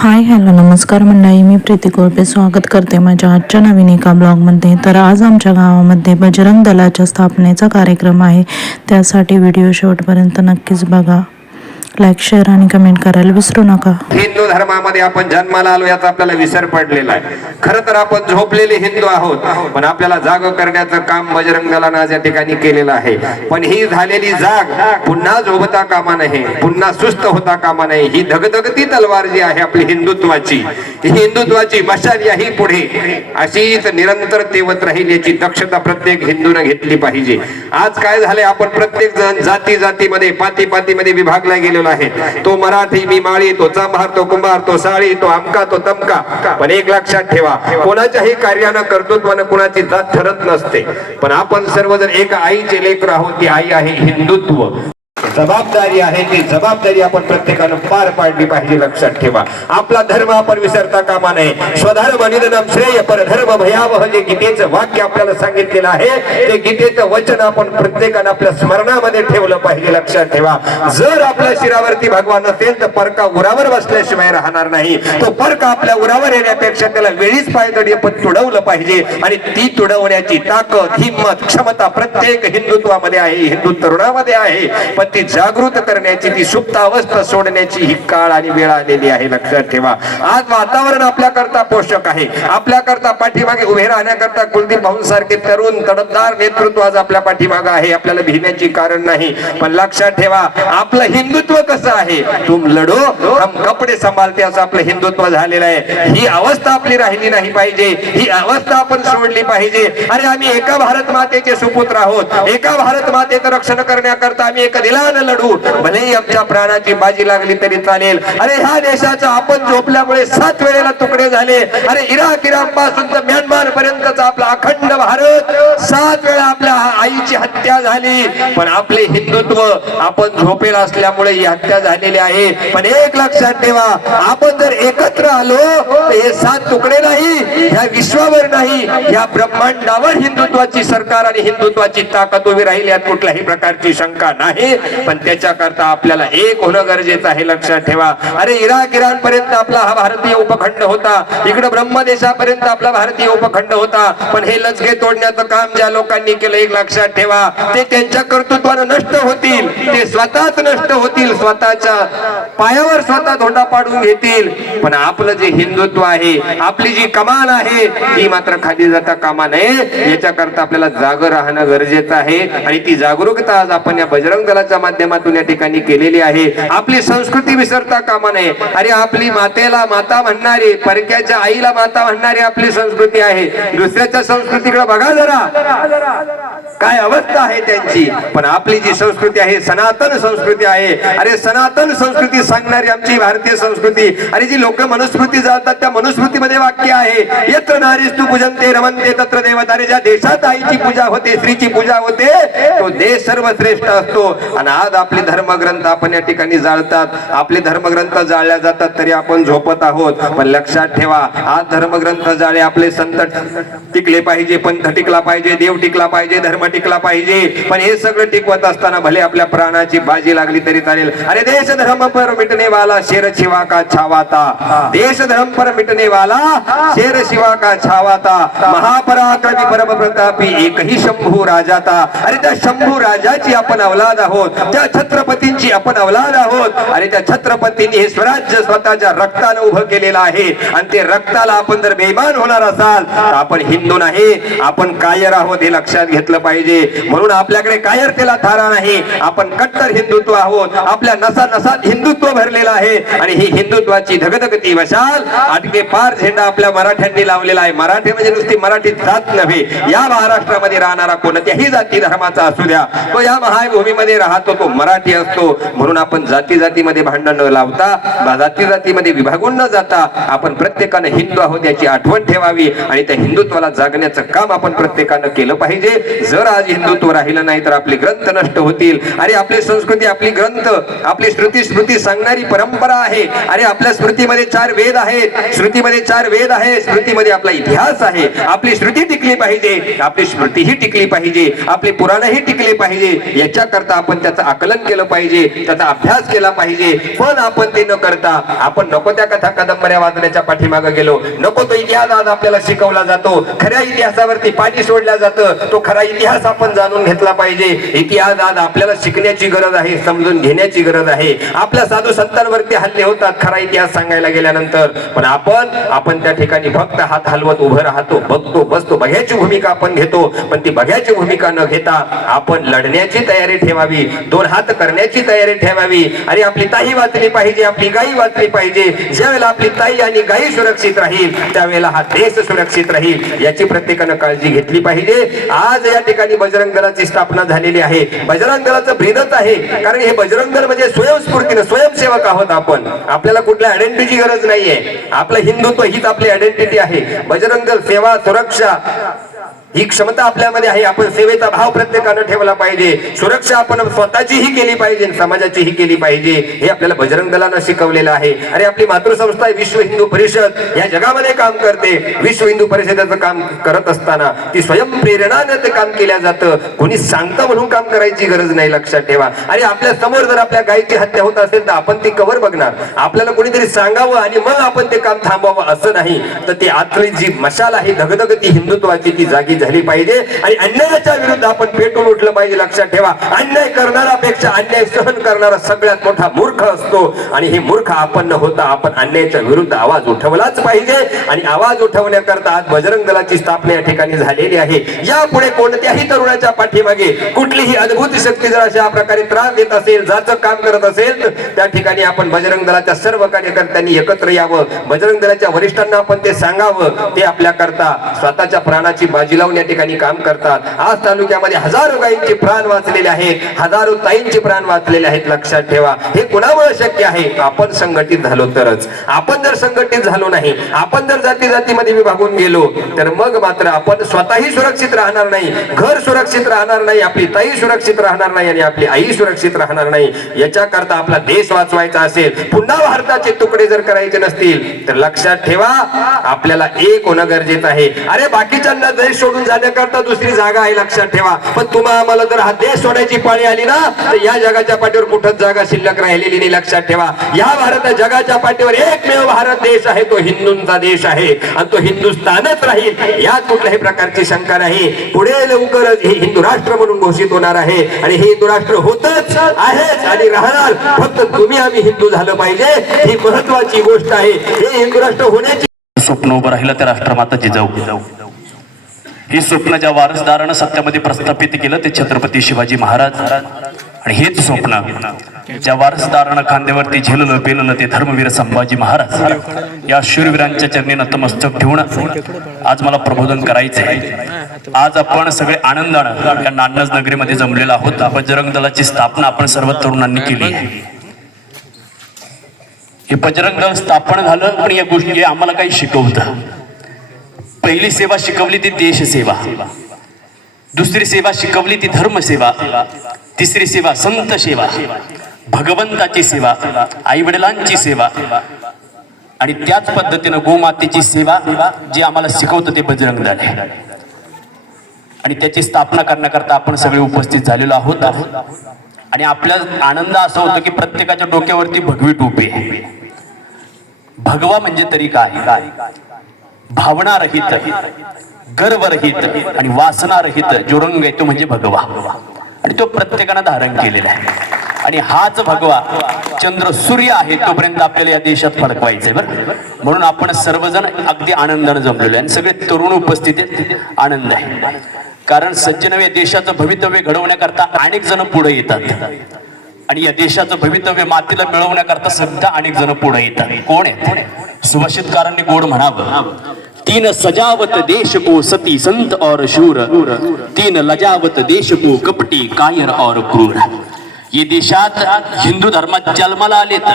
Hi hello नमस्कार मंडळी मी प्रीती कोळपे स्वागत करते माझ्या आजच्या नवीन एका ब्लॉगमध्ये. तर आज आमच्या गावामध्ये बजरंग दलाच्या स्थापनेचा कार्यक्रम आहे. त्यासाठी व्हिडिओ शेवटपर्यंत नक्कीच बघा. लाईक शेअर आणि कमेंट करायला विसरू नका. हिंदू धर्मामध्ये आपण जन्माला आलो याचा आपल्याला विसर पडलेला आहे. खरं तर आपण झोपलेले हिंदू आहोत पण आपल्याला जाग करण्याचं काम बजरंगला दलानं या ठिकाणी केलेलं आहे. पण ही झालेली जाग पुन्हा झोपता कामा नये पुन्हा सुस्त होता कामा नये. ही धगधगती तलवार जी आहे आपली हिंदुत्वाची हिंदुत्वाची मशाल याही पुढे. अशीच निरंतर तेवत राहील याची दक्षता प्रत्येक हिंदूने घेतली पाहिजे. आज काय झालंय आपण प्रत्येक जण जाती जातीमध्ये पाती पातीमध्ये विभागला गेलेलो आहे. तो मराठी मी माळी तो चांभार तो कुंभार तो साळी तो आमका तो तमका. पण एक लक्षात ठेवा कोणाच्याही कार्यानं कर्तृत्वानं कुणाची जात ठरत नसते. पण आपण सर्वजण एक आईचे लेकर आहोत ती आई आहे हिंदुत्व. जबाबदारी आहे ती जबाबदारी आपण प्रत्येकानं पार पाडली पाहिजे लक्षात ठेवा. आपला धर्म आपण विसरता कामा नये. स्वधर्म निधनम श्रेय परधर्म भयावह जे गीतेचं वाक्य आपल्याला सांगितलेलं आहे ते गीतेचं वचन आपण प्रत्येकानं आपल्या स्मरणामध्ये ठेवलं पाहिजे लक्षात ठेवा. जर आपल्या शिरावरती भगवान नसेल तर परका उरावर बसल्याशिवाय राहणार नाही. तो परका आपल्या उरावर येण्यापेक्षा त्याला वेळीच पायदडी आपण तुडवलं पाहिजे. आणि ती तुडवण्याची ताकद हिंमत क्षमता प्रत्येक हिंदुत्वामध्ये आहे. हिंदू तरुणामध्ये आहे. पण ते जागृत करण्याची ती सुप्त अवस्था सोडण्याची ही काळ आणि वेळ आलेली आहे. लक्षात ठेवा. आज वातावरण आपल्याकरता पोषक आहे. आपल्याकरता पाठीमागे उभे राहण्याकरता कुलदीप भाऊंसारखे तरुण तडपदार नेतृत्व आज आपल्या पाठीमागे आहे. आपल्याला भिण्याची कारण नाही. पण लक्षात ठेवा आपलं हिंदुत्व कसं आहे? तुम लढो हम कपडे सांभाळते असं आपलं हिंदुत्व झालेलं आहे. ही अवस्था आपली राहिली नाही पाहिजे. ही अवस्था आपण सोडली पाहिजे. अरे आम्ही एका भारत मातेचे सुपुत्र आहोत. एका भारत मातेचं रक्षण करण्याकरता आम्ही एक दिला दिलानं लढू? भलेही आमच्या प्राणाची बाजी लागली तरी चालेल. अरे ह्या देशाचा आपण झोपल्यामुळे सात वेळेला तुकडे झाले. अरे इराक इराकपासून तर म्यानमार पर्यंतचा आपला अखंड भारत. सात वेळा आपल्या आईची हत्या झाली. पण आपले हिंदुत्व आपण झोपेल असल्यामुळे ही हत्या झालेली आहे. पण एक लक्षात ठेवा आपण जर एकत्र आलो तर हे सात तुकडे नाही ह्या विश्वावर नाही. या ब्रह्मांडावर हिंदुत्वाची सरकार आणि हिंदुत्वाची ताकद उभी राहील यात कुठल्याही प्रकारची शंका नाही. पण त्याच्याकरता आपल्याला एक होणं गरजेचं आहे लक्षात ठेवा. अरे इराक इराण पर्यंत आपला हा भारतीय उपखंड होता. इकडे ब्रह्मदेशापर्यंत आपला भारतीय उपखंड होता. पण हे लचके तोडण्याचं काम ज्या लोकांनी केलं एक लक्षात ठेवा. ते त्यांच्या कर्तृत्वानं नष्ट होतील. ते स्वतःच नष्ट होतील. स्वतःच्या पायावर स्वतः धोंडा पाडून घेतील. पण आपलं जे हिंदुत्व आहे आपली जी कमान आहे ती मात्र खाली जाता कामा नये. याच्याकरता आपल्याला जाग राहणं गरजेचं आहे. आणि ती जागरूकता आज आपण या बजरंग दलाच्या माध्यमातून या ठिकाणी केलेली आहे. आपली संस्कृती विसरता कामा नये. अरे आपली मातेला माता म्हणणारी परक्याच्या आईला माता म्हणणारी आपली संस्कृती आहे. दुसऱ्याच्या संस्कृतीकडे बघा जरा. काय अवस्था आहे त्यांची. पण आपली जी संस्कृती आहे सनातन संस्कृती आहे. अरे सनातन संस्कृती सांगणारी आमची भारतीय संस्कृती. अरे जी लोक मनुस्मृती जातात त्या मनुस्मृतीमध्ये वाक्य आहे. यत्र तू पूजनते रमनते तत्र देवता अरे ज्या देशात आईची पूजा होते स्त्रीची पूजा होते तो देश सर्वश्रेष्ठ असतो. आणि आज आपले धर्मग्रंथ आपण या ठिकाणी जाळतात. आपले धर्मग्रंथ जाळल्या जातात तरी आपण झोपत आहोत. पण लक्षात ठेवा आज धर्मग्रंथ जाळे आपले संत टिकले पाहिजे पंथ टिकला पाहिजे देव टिकला पाहिजे धर्म टिकला पाहिजे. पण हे सगळं टिकवत असताना भले आपल्या प्राणाची बाजी लागली तरी चालेल. अरे देश धर्म पर मिटने वाला शेर शिवा का छावाता. देश धर्म पर मिटने वाला शेर शिवा का छावाता. महापराक्रमी परम प्रतापी एकही शंभू राजाता. अरे त्या शंभू राजाची आपण अवलाद आहोत. त्या छत्रपतींची आपण अवलाद आहोत. आणि त्या छत्रपतींनी हे स्वराज्य स्वतःच्या रक्तानं उभं केलेलं आहे. आणि ते रक्ताला आपण जर बेमान होणार असाल तर आपण हिंदू नाही. आपण कायर आहोत हे लक्षात घेतलं पाहिजे. म्हणून आपल्याकडे कायरतेला थारा नाही. आपण कट्टर हिंदुत्व आहोत. आपल्या नसा नसात हिंदुत्व भरलेलं आहे. आणि ही हिंदुत्वाची धगधगती वशाल. आटके पार झेंडा आपल्या मराठ्यांनी लावलेला आहे. मराठी म्हणजे नुसती मराठी जात नव्हे. या महाराष्ट्रामध्ये राहणारा कोणत्याही जाती धर्माचा असू द्या. तो या महाभूमीमध्ये राहतो. तो मराठी असतो म्हणून आपण जाती जातीमध्ये भांडण न लावता जाती जातीमध्ये विभागून न जाता आपण प्रत्येकानं हिंदू आहोत याची आठवण ठेवावी आणि त्या हिंदुत्वाला जागण्याचं काम आपण प्रत्येकानं केलं पाहिजे. जर आज हिंदुत्व राहिलं नाही तर आपले ग्रंथ नष्ट होतील. अरे आपली संस्कृती आपली ग्रंथ आपली श्रुती स्मृती सांगणारी परंपरा आहे. अरे आपल्या स्मृतीमध्ये चार वेद आहेत. श्रुतीमध्ये चार वेद आहे स्मृतीमध्ये आपला इतिहास आहे. आपली श्रुती टिकली पाहिजे. आपली स्मृतीही टिकली पाहिजे. आपले पुराणही टिकले पाहिजे. याच्या करता आपण त्याचा त्याचं आकलन केलं पाहिजे त्याचा अभ्यास केला पाहिजे. पण आपण ते न करता आपण नको त्या कथा कादंबऱ्या वाचण्याच्या पाठीमागे गेलो. नको तो इतिहास आज आपल्याला शिकवला जातो. खऱ्या इतिहासावरती पाणी सोडल्या जातं. तो खरा इतिहास आपण जाणून घेतला पाहिजे. इतिहास आज आपल्याला शिकण्याची गरज आहे समजून घेण्याची गरज आहे. आपल्या साधू संतांवरती हल्ले होतात खरा इतिहास सांगायला गेल्यानंतर. पण आपण आपण त्या ठिकाणी फक्त हात हलवत उभं राहतो बघतो बसतो बघ्याची भूमिका आपण घेतो. पण ती बघ्याची भूमिका न घेता आपण लढण्याची तयारी ठेवावी. दोन हात करण्याची तयारी ठेवावी. आणि आपली ताई वाचली पाहिजे आपली गाई वाचली पाहिजे. ज्या वेळेला आपली ताई आणि गाई सुरक्षित राहील त्यावेळेला हा देश सुरक्षित राहील. याची प्रत्येकानं काळजी घेतली पाहिजे. आज या ठिकाणी बजरंग दलाची स्थापना झालेली आहे. बजरंग दलाचं ब्रीदच आहे. कारण हे बजरंग दल म्हणजे स्वयंस्फूर्तीनं स्वयंसेवक आहोत आपण. आपल्याला कुठल्या आयडेंटिटीची गरज नाहीये. आपलं हिंदुत्व हीच आपली आयडेंटिटी आहे. बजरंग दल सेवा सुरक्षा ही क्षमता आपल्यामध्ये आहे. आपण सेवेचा भाव प्रत्येकानं ठेवला पाहिजे. सुरक्षा आपण स्वतःचीही केली पाहिजे समाजाचीही केली पाहिजे. हे आपल्याला बजरंग दलानं शिकवलेलं आहे. अरे आपली मातृसंस्था विश्व हिंदू परिषद. या जगामध्ये काम करते. विश्व हिंदू परिषदेचं काम करत असताना ती स्वयंप्रेरणानं ते काम केल्या जातं. कोणी सांगता म्हणून काम करायची गरज नाही लक्षात ठेवा. अरे आपल्यासमोर जर आपल्या गायीची हत्या होत असेल तर आपण ती कवर बघणार. आपल्याला कोणीतरी सांगावं आणि मग आपण ते काम थांबवावं असं नाही. तर ती आतली जी मशाल आहे धगधग ती हिंदुत्वाची ती जागी झाली पाहिजे. आणि अन्यायाच्या विरुद्ध आपण पेटून उठलं पाहिजे लक्षात ठेवा. अन्याय करणारापेक्षा अन्याय सहन करणारा सगळ्यात मोठा मूर्ख असतो. आणि हे मूर्ख आपण न होता आपण अन्यायाच्या विरुद्ध आवाज उठवलाच पाहिजे. आणि आवाज उठवण्याकरता आज बजरंग दलाची स्थापना या ठिकाणी झालेली आहे. यापुढे कोणत्याही तरुणाच्या पाठीमागे कुठलीही अद्भुत शक्ती जर अशा प्रकारे त्रास देत असेल जाचं काम करत असेल तर त्या ठिकाणी आपण बजरंग दलाच्या सर्व कार्यकर्त्यांनी एकत्र यावं. बजरंग दलाच्या वरिष्ठांना आपण ते सांगावं. ते आपल्याकरता स्वतःच्या प्राणाची बाजी लावून या ठिकाणी काम करतात. आज तालुक्यामध्ये हजारो गायींचे प्राण वाचलेले आहेत. हजारो ताईंचे प्राण वाचलेले आहेत. लक्षात ठेवा. हे कुणामुळे शक्य आहे? आपण संघटित झालो तरच. आपण जर संघटित झालो नाही आपण जर जाती जातीमध्ये विभागून गेलो तर मग मात्र आपण स्वतःही सुरक्षित राहणार नाही. घर सुरक्षित राहणार नाही. आपली ताई सुरक्षित राहणार नाही आणि आपली आई सुरक्षित राहणार नाही. याच्याकरता आपला देश वाचवायचा असेल पुन्हा भारताचे तुकडे जर करायचे नसतील तर लक्षात ठेवा. आपल्याला एक होणं गरजेचं आहे. अरे बाकीच्यांना देश सोडून जाण्याकरता दुसरी जागा आहे लक्षात ठेवा. पण तुम्हा आम्हाला जर हा देश सोडायची पाळी आली ना तर या जगाच्या पाठीवर कुठंच जागा शिल्लक राहिलेली नाही लक्षात ठेवा. या भारत जगाच्या पाठीवर एकमेव भारत देश आहे तो हिंदूंचा देश आहे. आणि तो हिंदुस्थानच राहील. यात कुठल्याही प्रकारची शंका नाही. पुढे लवकरच हे हिंदू राष्ट्र म्हणून घोषित होणार आहे. आणि हे हिंदू राष्ट्र होतच आहेच आणि राहणार. फक्त तुम्ही आम्ही हिंदू झालं पाहिजे. ही महत्वाची गोष्ट आहे. हे हिंदू राष्ट्र होण्याची स्वप्न उभं राहिलं त्या राष्ट्रमाता जिजाऊ हे स्वप्न ज्या वारसदारानं सत्यामध्ये प्रस्थापित केलं ते छत्रपती शिवाजी महाराज. आणि हेच स्वप्न ज्या वारसदारानं खांद्यावरती झेललं पेललं ते धर्मवीर संभाजी महाराज. या शूरवीरांच्या चरणी नतमस्तक ठेवून आज मला प्रबोधन करायचं आहे आज आपण सगळे आनंदानं या नान्नज नगरीमध्ये जमलेला आहोत. बजरंग दलाची स्थापना आपण सर्व तरुणांनी केली. हे बजरंग दल स्थापन झालं पण या गोष्टी आम्हाला काही शिकवतं. पहिली सेवा शिकवली ती देशसेवा दुसरी सेवा शिकवली ती धर्मसेवा तिसरी सेवा संत सेवा. भगवंताची सेवा. आई वडिलांची सेवा. आणि त्याच पद्धतीनं गोमातेची सेवा जी आम्हाला शिकवतं ते बजरंग दल आणि त्याची स्थापना करण्याकरता आपण सगळे उपस्थित झालेलो आहोत. आणि आपल्या आनंद असा होतो की प्रत्येकाच्या डोक्यावरती भगवी टोपी आहे. भगवा म्हणजे तरी काय? भावनारहित गर्वरहित आणि वासनारहित जो रंग आहे तो म्हणजे भगवा. आणि तो प्रत्येकानं धारण केलेला आहे. आणि हाच भगवा चंद्र सूर्य आहे तोपर्यंत आपल्याला या देशात फडकवायचंय बरं. म्हणून आपण सर्वजण अगदी आनंदानं जमलेलो आहे. आणि सगळे तरुण उपस्थित आहेत आनंद आहे. कारण सज्जन या देशाचं भवितव्य घडवण्याकरता अनेक जण पुढे येतात. आणि या देशाचं भवितव्य मातीला मिळवण्याकरता सुद्धा अनेक जण पुढे येतात. कोण आहेत? सुभाषितकारांनी गोड म्हणावं तीन सजावत देश को सती संत और शूर तीन लजावत देश को कपटी कायर और क्रूर. ये देशात हिंदू धर्मात जन्माला आलेत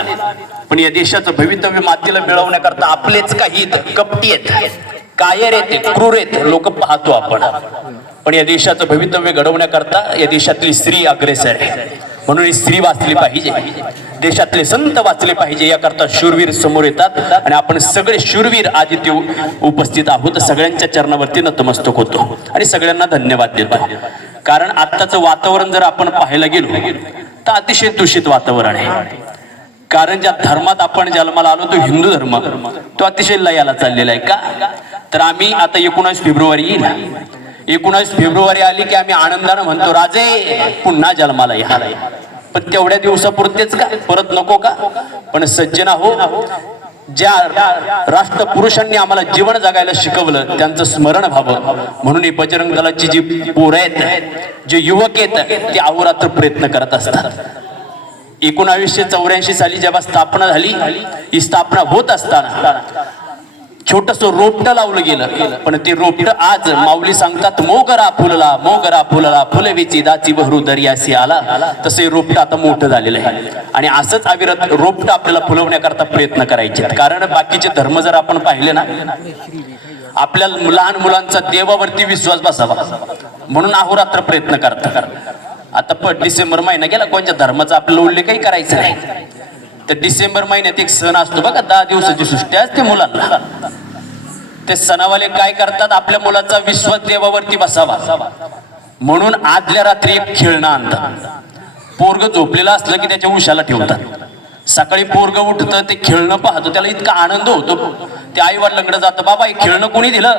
पण या देशाचं भवितव्य मातीला मिळवण्याकरता आपलेच काही कपटी आहेत कायर आहेत क्रूर आहेत लोक पाहतो आपण. पण या देशाचं भवितव्य घडवण्याकरता या देशातली स्त्री अग्रेसर आहे. म्हणून ही स्त्री वाचली पाहिजे. देशातले संत वाचले पाहिजे याकरता शूरवीर समोर येतात. आणि आपण सगळे शूरवीर आज इथे उपस्थित आहोत. सगळ्यांच्या चरणावरती नतमस्तक होतो. आणि सगळ्यांना धन्यवाद देतो. कारण आत्ताचं वातावरण जर आपण पाहायला गेलो तर अतिशय दूषित वातावरण आहे. कारण ज्या धर्मात आपण जन्माला आलो तो हिंदू धर्म. तो अतिशय लयाला चाललेला आहे का? तर आम्ही आता एकोणास फेब्रुवारी येईल. एकोणास फेब्रुवारी आली की आम्ही आनंदानं म्हणतो राजे पुन्हा जन्माला या. पण तेवढ्या दिवसापुरतेच का? परत नको का? पण सज्जना हो ज्या राष्ट्रपुरुषांनी आम्हाला जीवन जगायला शिकवलं त्यांचं स्मरण व्हावं. म्हणून ही बजरंग दलाची जी पोरं आहेत जे युवक आहेत ते अहोरात्र प्रयत्न करत असतात. एकोणावीसशे चौऱ्याऐंशी साली जेव्हा स्थापना झाली ही स्थापना होत असताना छोटस रोपट लावलं गेलं. पण ते रोपट आज माऊली सांगतात मोगरा फुलला मोगरा फुलला फुलवीची दाची बहरू दर्यासी आला. तसे रोपट आता मोठं झालेलं आहे. आणि असंच अविरत रोपट आपल्याला फुलवण्याकरता प्रयत्न करायचे कारण बाकीचे धर्म जर आपण पाहिले ना आपल्या लहान मुलांचा देवावरती विश्वास बसावा. म्हणून अहोरात्र प्रयत्न करतात. आता पण डिसेंबर महिना गेला कोणत्या धर्माचा आपल्याला उल्लेखही करायचा नाही. तर डिसेंबर महिन्यात एक सण असतो बघा दहा दिवसाची सुट्टी असते मुलांना. ते सणावाले काय करतात? आपल्या मुलाचा विश्वास देवावरती बसावा. म्हणून आदल्या रात्री एक खेळणं आणतात. पोरग झोपलेलं असलं की त्याच्या उशाला ठेवतात. सकाळी पोरग उठतं ते खेळणं पाहतो त्याला इतका आनंद होतो. ते आई वडिलांकडे जातं बाबा हे खेळणं कोणी दिलं?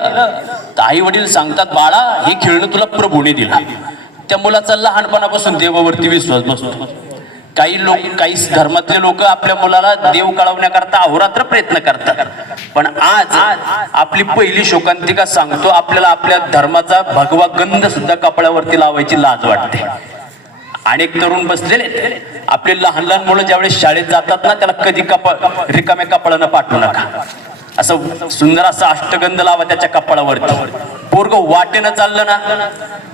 तर आई वडील सांगतात बाळा हे खेळणं तुला प्रभूने दिलं. त्या मुलाचा लहानपणापासून देवावरती विश्वास बसतो. काही लोक काही धर्मातले लोक आपल्या मुलाला देव कळवण्याकरता अहोरात्र प्रयत्न करतात. पण आज आपली पहिली शोकांतिका सांगतो आपल्याला आपल्या धर्माचा भगवा गंध सुद्धा कपड्यावरती लावायची लाज वाटते. अनेक तरुण बसलेले आपले लहान लहान मुलं ज्यावेळेस शाळेत जातात ना त्याला कधी कपाळ रिकाम्या कपाळानं पाठवू नका. असं सुंदर असं अष्टगंध लावा त्याच्या कपाळावरती. पोरग वाटेनं चाललं ना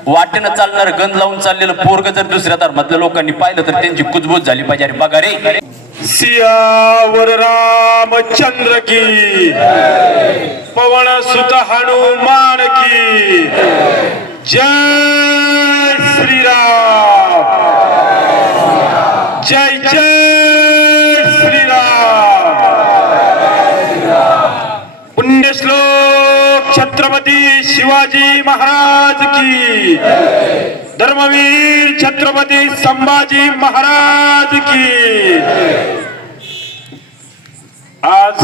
वाटेनं चालणार गंध लावून चाललेलं पोरग जर दुसऱ्या धर्मातल्या लोकांनी पाहिलं तर त्यांची कुजबूज झाली पाहिजे. अरे बघा रे. सियावर रामचंद्र की पवन सुत हनुमान की. जय श्रीराम. जय जय श्रीराम. पुण्यश्लोक छत्रपती शिवाजी महाराज की धर्मवीर छत्रपती संभाजी महाराज की आज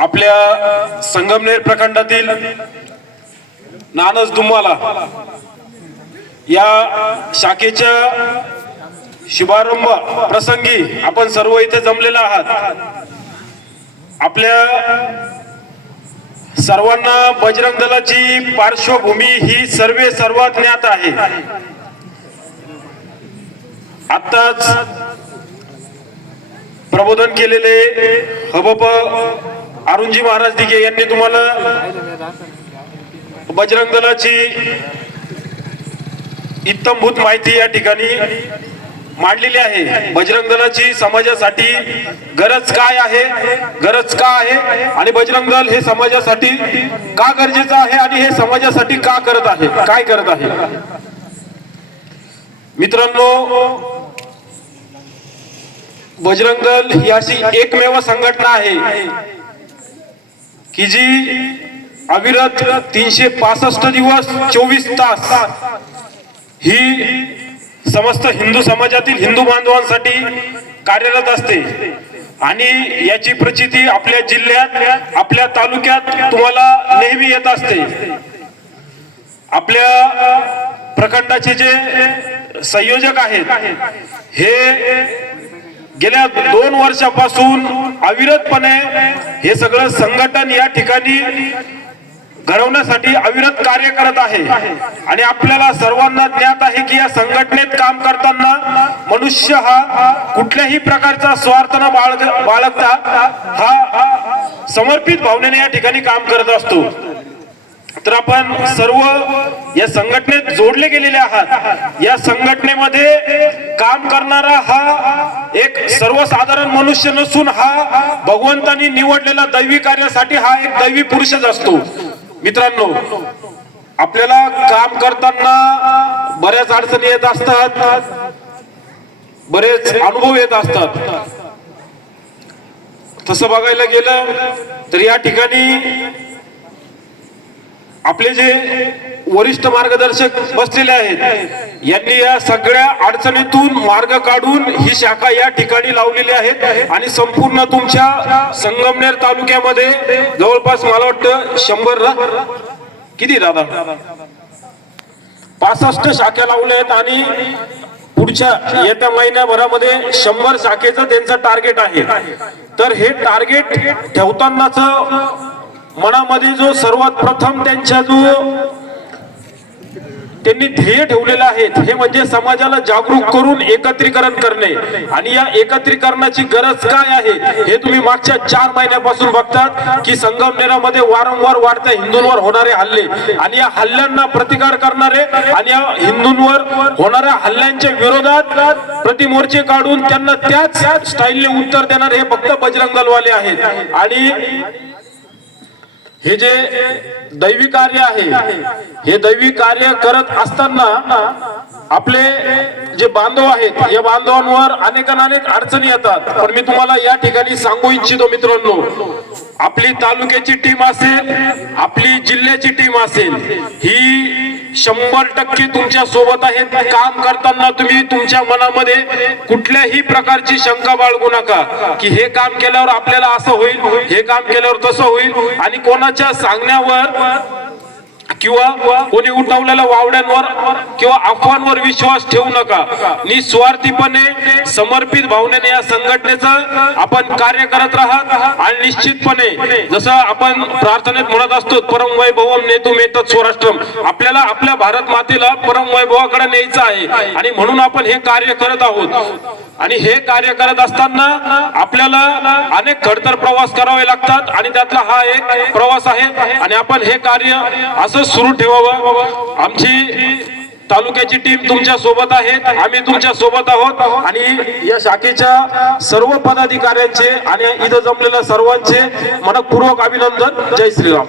आपल्या संगमनेर प्रखंडातील नानस दुम्हाला या शाखेच्या शुभारंभ प्रसंगी आपण सर्व इथे जमलेला आहात. आपल्या सर्वांना बजरंग दलाची पार्श्वभूमी ही सर्वे सर्वात ज्ञात आहे. आत्ताच प्रबोधन केलेले हबप अरुणजी महाराज दिघे यांनी तुम्हाला बजरंग दलाची इत्तमभूत माहिती या ठिकाणी मांडलेली आहे. बजरंग दलाची समाजासाठी गरज काय आहे? गरज का आहे? आणि बजरंग दल हे समाजासाठी का गरजेचं आहे आणि हे समाजासाठी का करत आहे? काय करत आहे? मित्रांनो बजरंग दल ही अशी एकमेव संघटना आहे की जी अविरत तीनशे पासष्ट दिवस चोवीस तास ही समस्त हिंदू समाजातील हिंदू बांधवांसाठी कार्यरत असते. आणि याची प्रचिती आपल्या जिल्ह्यात आपल्या तालुक्यात तुम्हाला नेहमी येत असते. आपल्या प्रखंडाचे जे संयोजक आहेत हे गेल्या दोन वर्षापासून अविरतपणे हे सगळं संघटन या ठिकाणी घडवण्यासाठी अविरत कार्य करत आहे. आणि आपल्याला सर्वांना ज्ञात आहे की या संघटनेत काम करताना मनुष्य हा कुठल्याही प्रकारचा स्वार्थ न बाळग बाळगता हा समर्पित भावनेने या ठिकाणी काम करत असतो. तर आपण सर्व या संघटनेत जोडले गेलेले आहात. या संघटनेमध्ये काम करणारा हा एक सर्वसाधारण मनुष्य नसून हा भगवंतानी निवडलेला दैवी कार्यासाठी हा एक दैवी पुरुषच असतो. मित्रांनो आपल्याला काम करताना बऱ्याच अडचणी येत असतात. बरेच अनुभव येत असतात. तसं बघायला गेलं तर या ठिकाणी आपले जे वरिष्ठ मार्गदर्शक बसलेले आहेत यांनी या सगळ्या अडचणीतून मार्ग काढून ही शाखा या ठिकाणी लावलेली आहेत आणि संपूर्ण तुमच्या संगमनेर तालुक्यामध्ये जवळपास मला वाटतं शंभर किती दादा? पासष्ट शाखा लावल्या आहेत आणि पुढच्या येत्या महिन्याभरामध्ये शंभर शाखेचं त्यांचं टार्गेट आहे. तर हे टार्गेट ठेवतानाच मनामध्ये जो सर्वात प्रथम त्यांच्या जो त्यांनी ध्येय ठेवलेलं आहे हे म्हणजे समाजाला जागरूक करून एकत्रीकरण करणे. आणि या एकत्रीकरणाची गरज काय आहे हे तुम्ही मागच्या चार महिन्यापासून बघतात की संगमनेरामध्ये वारंवार वाढत्या हिंदूंवर होणारे हल्ले. आणि या हल्ल्यांना प्रतिकार करणारे आणि या हिंदूंवर होणाऱ्या हल्ल्यांच्या विरोधात प्रतिमोर्चे काढून त्यांना त्याच स्टाईलने उत्तर देणारे हे फक्त बजरंग दलवाले आहेत. आणि हे जे दैवी कार्य आहे हे दैवी कार्य करत असताना आपले जे बांधव आहेत या बांधवांवर अनेकानेक अडचणी येतात. पण मी तुम्हाला या ठिकाणी सांगू इच्छितो मित्रांनो आपली तालुक्याची टीम असेल आपली जिल्ह्याची टीम असेल ही शंभर टक्के तुमच्यासोबत आहेत. काम करताना तुम्ही तुमच्या मनामध्ये कुठल्याही प्रकारची शंका बाळगू नका. की हे काम केल्यावर आपल्याला असं होईल हे काम केल्यावर तसं होईल आणि कोणाच्या सांगण्यावर किंवा कोणी उठवलेल्या वावड्यांवर किंवा अफवांवर विश्वास ठेवू नका. निस्वार्थीपणे समर्पित भावनेने या संघटनेचं आपण कार्य करत राहत आणि निश्चितपणे जसं आपण प्रार्थनेत म्हणत असतो परम वैभवम नेतू मेतत स्वराष्ट्रम. आपल्याला आपल्या भारत मातेला परम वैभवाकडे न्यायचं आहे. आणि म्हणून आपण हे कार्य करत आहोत. आणि हे कार्य करत असताना आपल्याला अनेक खडतर प्रवास करावे लागतात आणि त्यातला हा एक प्रवास आहे. आणि आपण हे कार्य असं सुरू ठेवावं. आमची तालुक्याची टीम तुमच्यासोबत आहे. आम्ही तुमच्यासोबत आहोत. आणि या शाखेच्या सर्व पदाधिकाऱ्यांचे आणि इथं जमलेल्या सर्वांचे मनपूर्वक अभिनंदन. जय श्रीराम.